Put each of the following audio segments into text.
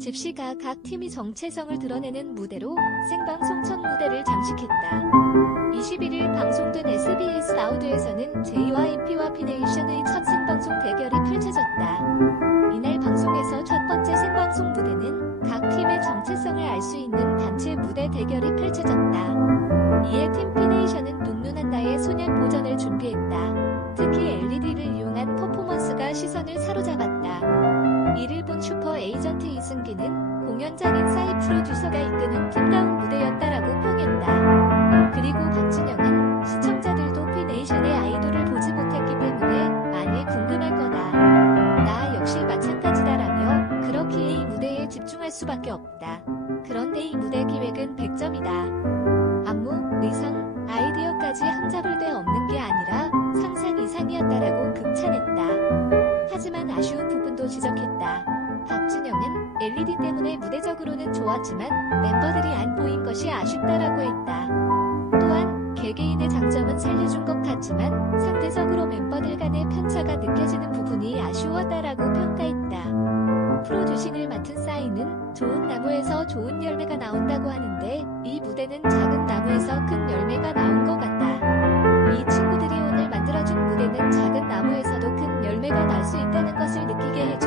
집시가 각 팀이 정체성을 드러내는 무대로 생방송 첫 무대를 장식했다. 21일 방송된 SBS 라우드에서는 JYP와 피네이션의 첫 생방송 대결이 펼쳐졌다. 이날 방송에서 첫 번째 생방송 무대는 각 팀의 정체성을 알 수 있는 단체 무대 대결이 펼쳐졌다. 이에 팀 피네이션은 눈누난다의 소년 보전을 준비했다. 특히 LED를 이용한 퍼포먼스가 시선을 사로잡았다. 이를 본 슈퍼 에이전트 이승기는 공연장인 사이 프로듀서가 이끄는 팀다운 무대였다라고 평했다. 그리고 박진영은 시청자들도 피네이션의 아이돌을 보지 못했기 때문에 많이 궁금할 거다. 나 역시 마찬가지다라며 그렇기에 이 무대에 집중할 수밖에 없다. 그런데 이 무대 기획은 100점이다. 안무, 의상, 아이디어까지 흠잡을 데 없는 게 아니라 상상 이상이었다라고 극찬했다. 하지만 아쉬운 부분도 지적했다. LED 때문에 무대적으로는 좋았지만 멤버들이 안 보인 것이 아쉽다라고 했다. 또한 개개인의 장점은 살려준 것 같지만 상대적으로 멤버들 간의 편차가 느껴지는 부분이 아쉬웠다라고 평가했다. 프로듀싱을 맡은 싸이는 좋은 나무에서 좋은 열매가 나온다고 하는데 이 무대는 작은 나무에서 큰 열매가 나온 것 같다. 이 친구들이 오늘 만들어준 무대는 작은 나무에서도 큰 열매가 날 수 있다는 것을 느끼게 해준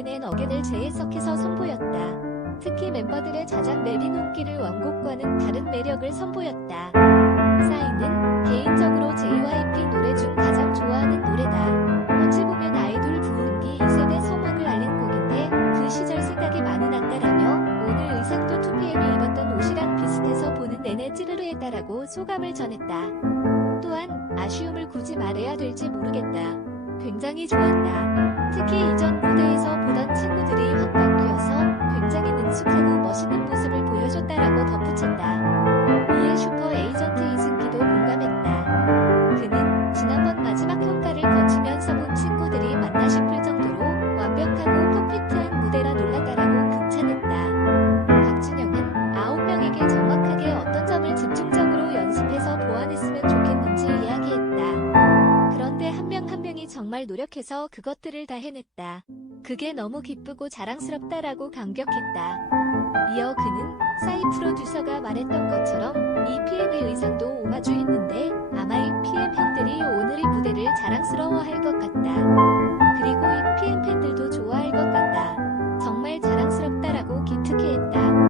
역에낸 어겐을 재해석해서 선보였다. 특히 멤버들의 자작 내린 눈길을 원곡과는 다른 매력을 선보였다. 싸이는 개인적으로 JYP 노래 중 가장 좋아하는 노래다. 어찌 보면 아이돌 부흥기 2세대 성악을 알린 곡인데 그 시절 생각이 많이 났다라며 오늘 의상도 2PM이 입었던 옷이랑 비슷해서 보는 내내 찌르르했다라고 소감을 전했다. 또한 아쉬움을 굳이 말해야 될지 모르겠다. 굉장히 좋았다. 특히 이전 무대에서 보던 친구들이 확 바뀌어서 굉장히 능숙하고 멋있는 모습을 보여줬다라고 덧붙였다. 이에 슈퍼 에이전트 이승기도 공감했다. 그는 지난번 마지막 평가를 정말 노력해서 그것들을 다 해냈다. 그게 너무 기쁘고 자랑스럽다라고 감격했다. 이어 그는 사이 프로듀서가 말했던 것처럼 이 PM의 의상도 오마주했는데 아마 이 PM 형들이 오늘의 무대를 자랑스러워할 것.